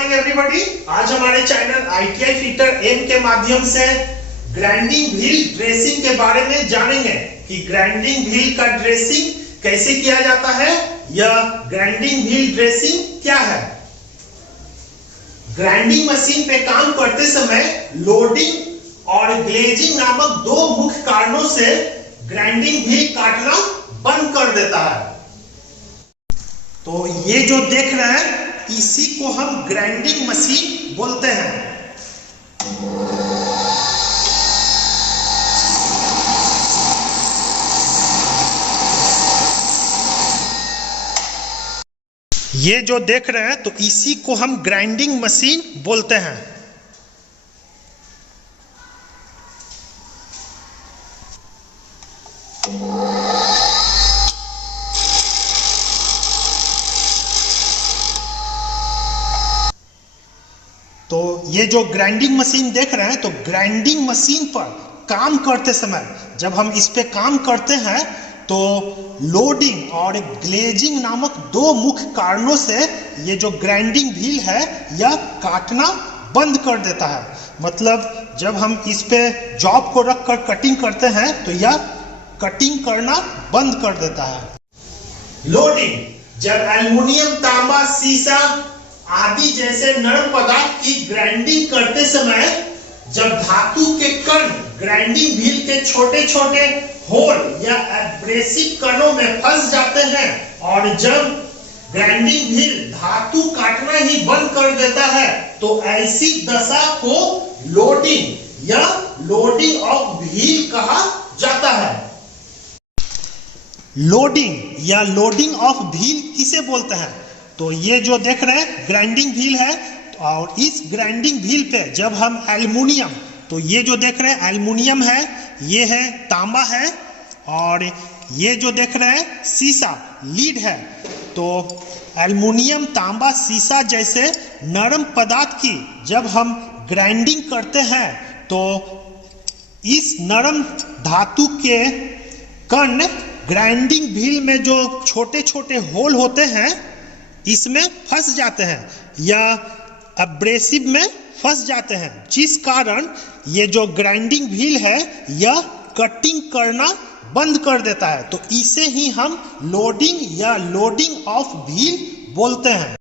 Morning everybody. आज हमारे channel ITI fitter M के माध्यम से ग्राइंडिंग व्हील ड्रेसिंग के बारे में जानेंगे कि ग्राइंडिंग व्हील का ड्रेसिंग कैसे किया जाता है या ग्राइंडिंग व्हील ड्रेसिंग क्या है। ग्राइंडिंग मशीन पे काम करते समय लोडिंग और ग्लेजिंग नामक दो मुख्य कारणों से ग्राइंडिंग व्हील काटना बंद कर देता है। तो ये जो देख रहे हैं इसी को हम ग्राइंडिंग मशीन बोलते हैं। ये जो देख रहे हैं तो इसी को हम ग्राइंडिंग मशीन बोलते हैं। तो ये जो ग्राइंडिंग मशीन देख रहे हैं तो ग्राइंडिंग मशीन पर काम करते समय जब हम इस पे काम करते हैं तो लोडिंग और ग्लेजिंग नामक दो मुख्य कारणों से ये जो ग्राइंडिंग व्हील है यह काटना बंद कर देता है। मतलब जब हम इस पे जॉब को रख कर कटिंग करते हैं तो यह कटिंग करना बंद कर देता है। लोडिंग जब एल्युमिनियम, तांबा, शीशा आदि जैसे नरम पदार्थ की ग्राइंडिंग करते समय जब धातु के कण ग्राइंडिंग व्हील के छोटे छोटे होल या एब्रेसिव कणों में फंस जाते हैं और जब ग्राइंडिंग व्हील धातु काटना ही बंद कर देता है तो ऐसी दशा को लोडिंग या लोडिंग ऑफ व्हील कहा जाता है। लोडिंग या लोडिंग ऑफ व्हील किसे बोलते हैं? तो ये जो देख रहे हैं ग्राइंडिंग व्हील है और इस ग्राइंडिंग व्हील पे जब हम एल्युमिनियम, तो ये जो देख रहे हैं एल्युमिनियम है, ये है तांबा है और ये जो देख रहे हैं शीशा लीड है। तो एल्युमिनियम, तांबा, शीशा जैसे नरम पदार्थ की जब हम ग्राइंडिंग करते हैं तो इस नरम धातु के कण ग्राइंडिंग व्हील में जो छोटे छोटे होल होते हैं इसमें फंस जाते हैं या एब्रेसिव में फंस जाते हैं, जिस कारण ये जो ग्राइंडिंग व्हील है यह कटिंग करना बंद कर देता है। तो इसे ही हम लोडिंग या लोडिंग ऑफ व्हील बोलते हैं।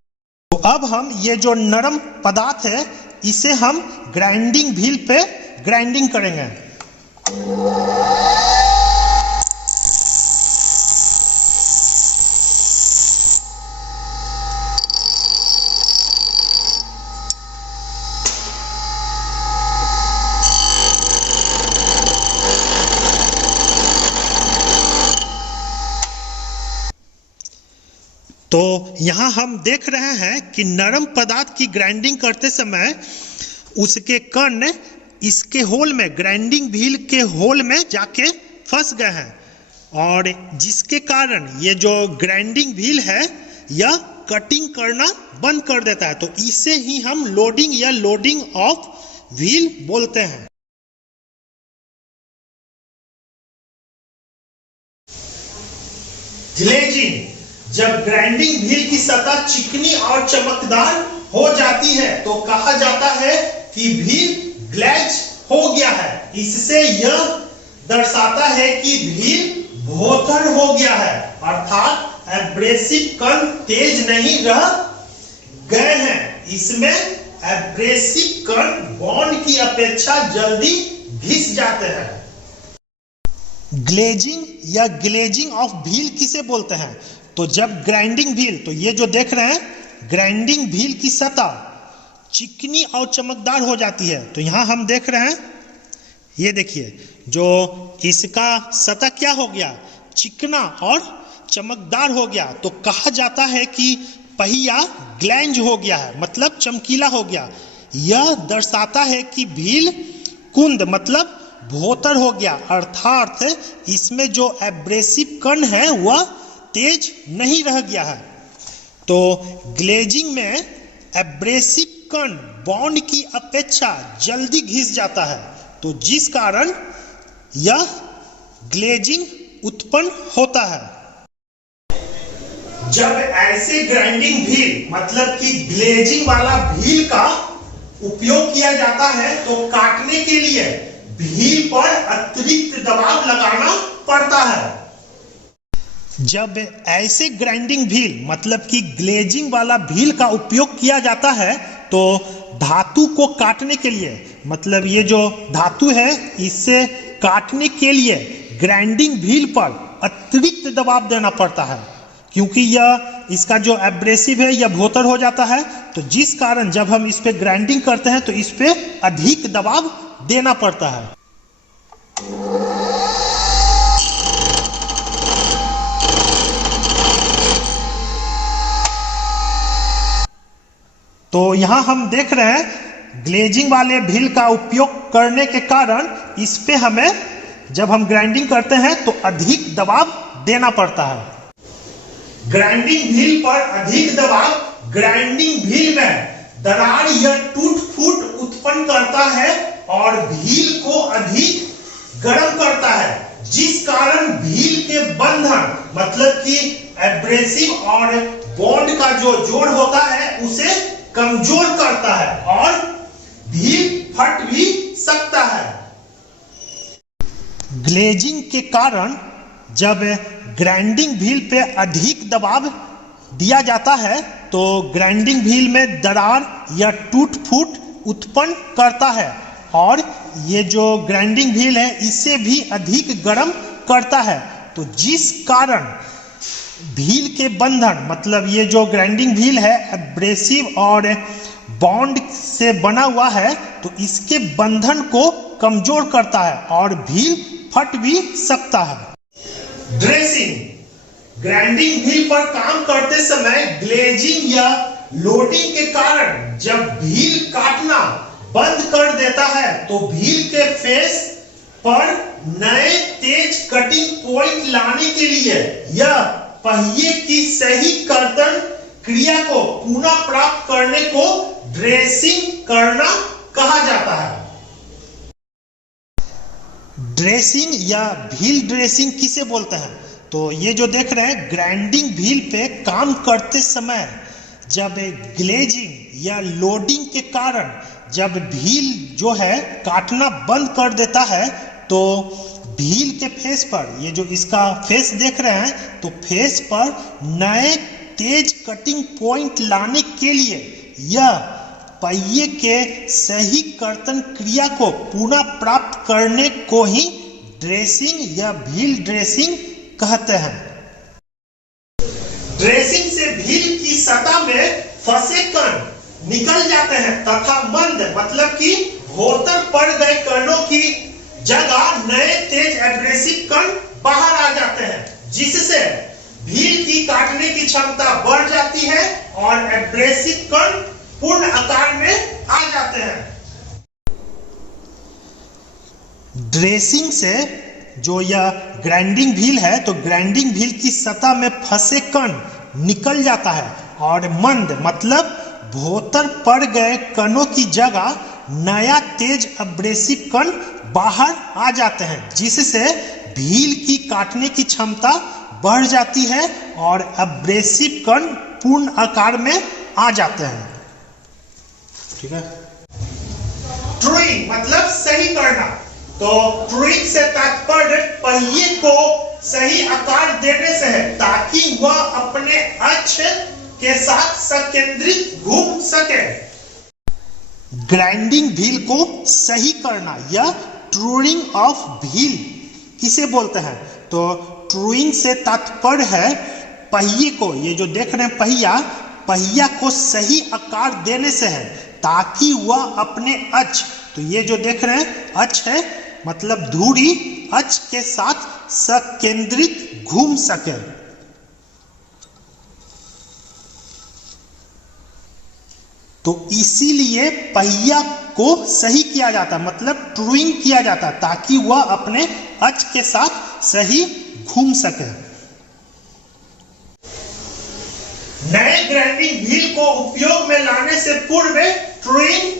तो अब हम ये जो नरम पदार्थ है इसे हम ग्राइंडिंग व्हील पे ग्राइंडिंग करेंगे। तो यहाँ हम देख रहे हैं कि नरम पदार्थ की ग्राइंडिंग करते समय उसके कण इसके होल में, ग्राइंडिंग व्हील के होल में जाके फंस गए हैं और जिसके कारण ये जो ग्राइंडिंग व्हील है यह कटिंग करना बंद कर देता है। तो इसे ही हम लोडिंग या लोडिंग ऑफ व्हील बोलते हैं। ग्लेजिंग जब ग्राइंडिंग व्हील की सतह चिकनी और चमकदार हो जाती है तो कहा जाता है कि व्हील ग्लेज हो गया है। इससे यह दर्शाता है कि व्हील भोथर हो गया है, अर्थात एब्रेसिव कण तेज नहीं रह गए हैं। इसमें एब्रेसिव कण बॉन्ड की अपेक्षा जल्दी घिस जाते हैं। ग्लेजिंग या ग्लेजिंग ऑफ व्हील किसे बोलते हैं? तो जब ग्राइंडिंग व्हील, तो ये जो देख रहे हैं ग्राइंडिंग व्हील की सतह चिकनी और चमकदार हो जाती है। तो यहां हम देख रहे हैं, ये देखिए जो इसका सतह क्या हो गया, चिकना और चमकदार हो गया। तो कहा जाता है कि पहिया ग्लैंज हो गया है, मतलब चमकीला हो गया। यह दर्शाता है कि व्हील कुंद मतलब भोतर हो गया, अर्थात इसमें जो एब्रेसिव कण है वह तेज नहीं रह गया है। तो ग्लेजिंग में एब्रेसिव कण बॉन्ड की अपेक्षा जल्दी घिस जाता है, तो जिस कारण यह ग्लेजिंग उत्पन्न होता है। जब ऐसे ग्राइंडिंग व्हील मतलब कि ग्लेजिंग वाला व्हील का उपयोग किया जाता है तो काटने के लिए व्हील पर अतिरिक्त दबाव लगाना पड़ता है। जब ऐसे ग्राइंडिंग व्हील मतलब कि ग्लेजिंग वाला व्हील का उपयोग किया जाता है तो धातु को काटने के लिए मतलब ये जो धातु है इससे काटने के लिए ग्राइंडिंग व्हील पर अतिरिक्त दबाव देना पड़ता है, क्योंकि यह इसका जो एब्रेसिव है यह भोतर हो जाता है। तो जिस कारण जब हम इस पे ग्राइंडिंग करते हैं तो इस पे अधिक दबाव देना पड़ता है। तो यहाँ हम देख रहे हैं ग्लेजिंग वाले व्हील का उपयोग करने के कारण इस पे हमें जब हम ग्राइंडिंग करते हैं तो अधिक दबाव देना पड़ता है। ग्राइंडिंग व्हील पर अधिक दबाव ग्राइंडिंग व्हील में दरार या टूट फूट उत्पन्न करता है और व्हील को अधिक गर्म करता है, जिस कारण व्हील के बंधन मतलब कि एब्रेसिव और बॉन्ड का जो जोड़ होता है उसे कमजोर करता है और व्हील फट भी सकता है। ग्लेजिंग के कारण जब ग्राइंडिंग व्हील पे अधिक दबाव दिया जाता है तो ग्राइंडिंग व्हील में दरार या टूट फूट उत्पन्न करता है और ये जो ग्राइंडिंग व्हील है इसे भी अधिक गर्म करता है। तो जिस कारण व्हील के बंधन मतलब ये जो ग्राइंडिंग व्हील है एब्रेसिव और बॉन्ड से बना हुआ है तो इसके बंधन को कमजोर करता है और व्हील फट भी सकता है। ड्रेसिंग ग्राइंडिंग व्हील पर काम करते समय ग्लेजिंग या लोडिंग के कारण जब व्हील काटना बंद कर देता है तो व्हील के फेस पर नए तेज कटिंग पॉइंट लाने के लिए यह पहिए की सही कर्तन क्रिया को पुनः प्राप्त करने को ड्रेसिंग करना कहा जाता है। ड्रेसिंग या व्हील ड्रेसिंग किसे बोलते हैं? तो ये जो देख रहे हैं ग्राइंडिंग व्हील पे काम करते समय जब ग्लेजिंग या लोडिंग के कारण जब व्हील जो है काटना बंद कर देता है तो व्हील के फेस पर ये जो इसका फेस देख रहे हैं तो फेस पर नए तेज कटिंग पॉइंट लाने के लिए यह पहिए के सही कर्तन क्रिया को पुनः प्राप्त करने को ही ड्रेसिंग या व्हील ड्रेसिंग कहते हैं। ड्रेसिंग से व्हील की सतह में फंसे कण निकल जाते हैं तथा मंद मतलब कि भोतर पड़ गए कणों की जगह नए तेज एब्रेसिव कण बाहर आ जाते हैं, जिससे व्हील की काटने की क्षमता बढ़ जाती है और एब्रेसिव कण पूर्ण आकार में आ जाते हैं। ड्रेसिंग से जो यह ग्राइंडिंग व्हील है तो ग्राइंडिंग व्हील की सतह में फंसे कण निकल जाता है और मंद मतलब भोतर पड़ गए कणों की जगह नया तेज एब्रेसिव कण बाहर आ जाते हैं, जिससे व्हील की काटने की क्षमता बढ़ जाती है और एब्रेसिव कण पूर्ण आकार में आ जाते हैं। ठीक है। ट्रूइंग मतलब सही करना। तो ट्रूइंग से तात्पर्य पहिए को सही आकार देने से है ताकि वह अपने अक्ष के साथ सकेंद्रित घूम सके। ग्राइंडिंग व्हील को सही करना या ट्रूइंग ऑफ व्हील किसे बोलते हैं? तो ट्रूइंग से तात्पर्य है पहिए को, ये जो देख रहे हैं पहिया को सही आकार देने से है ताकि वह अपने अक्ष, तो ये जो देख रहे हैं अक्ष है मतलब धुरी अक्ष के साथ सकेंद्रित घूम सके। तो इसीलिए पहिया को सही किया जाता मतलब ट्रूइंग किया जाता ताकि वह अपने अक्ष के साथ सही घूम सके। नए ग्राइंडिंग व्हील को उपयोग में लाने से पूर्व ट्रूइंग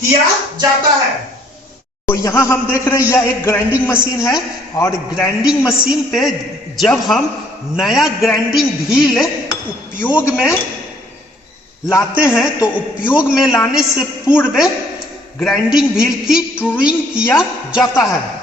किया जाता है। तो यहाँ हम देख रहे हैं यह एक ग्राइंडिंग मशीन है, और ग्राइंडिंग मशीन पे जब हम नया ग्राइंडिंग व्हील उपयोग में लाते हैं तो उपयोग में लाने से पूर्व ग्राइंडिंग व्हील की टूरिंग किया जाता है।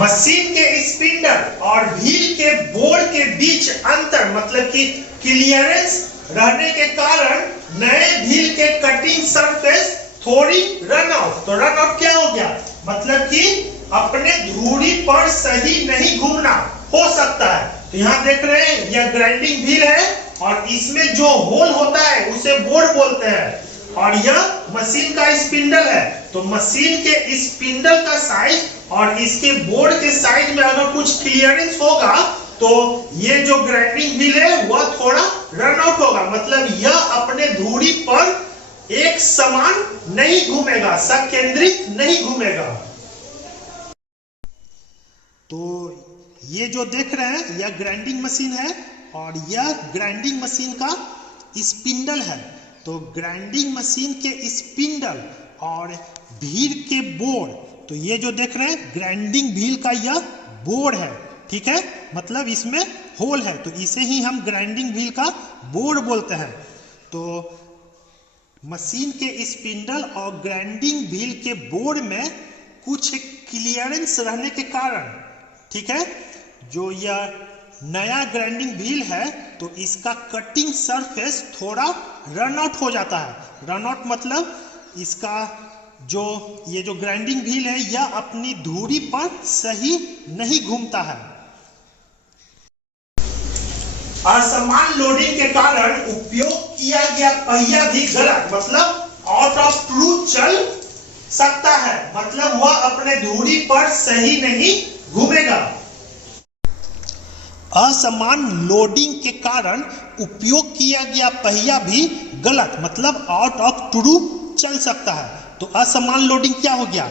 मशीन के स्पिंडल और व्हील के बोर्ड के बीच अंतर मतलब कि क्लियरेंस रहने के कारण नए व्हील के कटिंग सरफेस थोड़ी रन आउट। तो रन आउट क्या हो गया, मतलब कि अपने धुरी पर सही नहीं घूमना हो सकता है। तो यहाँ देख रहे हैं यह ग्राइंडिंग व्हील है और इसमें जो होल होता है उसे बोर्ड बोलते हैं, और यह मशीन का स्पिंडल है। तो मशीन के स्पिंडल का साइज और इसके बोर्ड के साइड में अगर कुछ क्लियरेंस होगा तो ये जो ग्राइंडिंग व्हील है वह थोड़ा रन आउट होगा, मतलब यह अपने धुरी पर एक समान नहीं घूमेगा, सकेंद्रित नहीं घूमेगा। तो ये जो देख रहे हैं यह ग्राइंडिंग मशीन है और यह ग्राइंडिंग मशीन का स्पिंडल है। तो ग्राइंडिंग मशीन के स्पिंडल और व्हील के बोर्ड, तो ये जो देख रहे हैं ग्राइंडिंग व्हील का यह बोर्ड है, ठीक है, मतलब इसमें होल है, तो इसे ही हम ग्राइंडिंग व्हील का बोर्ड बोलते हैं। तो मशीन के स्पिंडल और ग्राइंडिंग व्हील के बोर्ड में कुछ क्लियरेंस रहने के कारण, ठीक है, जो यह नया ग्राइंडिंग व्हील है तो इसका कटिंग सरफेस थोड़ा रन आउट हो जाता है। रन आउट मतलब इसका ये जो ग्राइंडिंग व्हील है यह अपनी धुरी पर सही नहीं घूमता है। असमान लोडिंग के कारण उपयोग किया गया पहिया भी गलत मतलब आउट ऑफ ट्रू चल सकता है, मतलब वह अपने धुरी पर सही नहीं घूमेगा। असमान लोडिंग के कारण उपयोग किया गया पहिया भी गलत मतलब आउट ऑफ ट्रू चल सकता है। तो असमान लोडिंग क्या हो गया,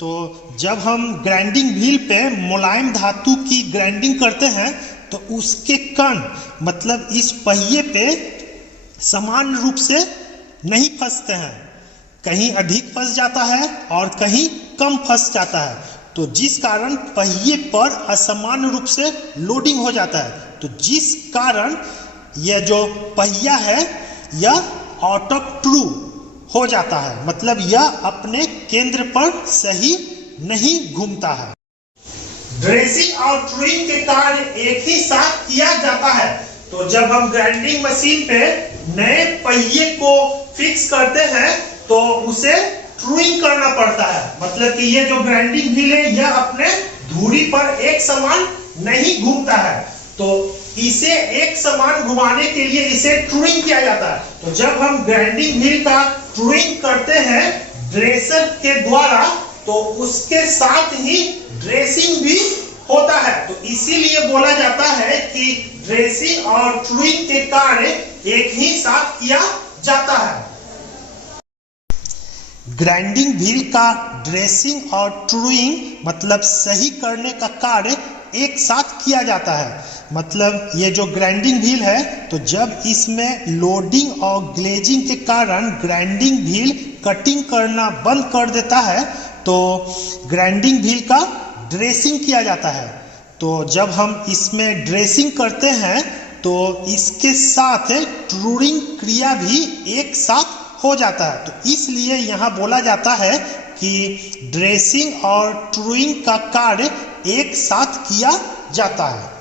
तो जब हम ग्राइंडिंग व्हील पे मुलायम धातु की ग्राइंडिंग करते हैं तो उसके कण मतलब इस पहिए पे समान रूप से नहीं फंसते हैं, कहीं अधिक फंस जाता है और कहीं कम फंस जाता है, तो जिस कारण पहिए पर असमान रूप से लोडिंग हो जाता है। तो जिस कारण यह जो पहिया है यह आउट ऑफ ट्रू हो जाता है, मतलब यह अपने केंद्र पर सही नहीं घूमता है। ड्रेसिंग और ट्रूइंग के कार्य एक ही साथ किया जाता है। तो जब हम ग्राइंडिंग मशीन पे नए पहिए को फिक्स करते हैं तो उसे ट्रूइंग करना पड़ता है, मतलब कि ये जो ग्राइंडिंग व्हील है यह अपने धुरी पर एक समान नहीं घूमता है, तो इसे एक समान घुमाने के लिए इसे ट्रूइंग किया जाता है। तो जब हम ग्राइंडिंग व्हील का ट्रूइंग करते हैं ड्रेसर के द्वारा तो उसके साथ ही ड्रेसिंग भी होता है, तो इसीलिए बोला जाता है कि ड्रेसिंग और ट्रूइंग के कार्य एक ही साथ किया जाता है। ग्राइंडिंग व्हील का ड्रेसिंग और ट्रूइंग मतलब सही करने का कार्य एक साथ किया जाता है, मतलब ये जो ग्राइंडिंग व्हील है तो जब इसमें लोडिंग और ग्लेजिंग के कारण ग्राइंडिंग व्हील कटिंग करना बंद कर देता है तो ग्राइंडिंग व्हील का ड्रेसिंग किया जाता है। तो जब हम इसमें ड्रेसिंग करते हैं तो इसके साथ ट्रूइंग क्रिया भी एक साथ हो जाता है, तो इसलिए यहाँ बोला जाता है कि ड्रेसिंग और ट्रूइंग का कार्य एक साथ किया जाता है।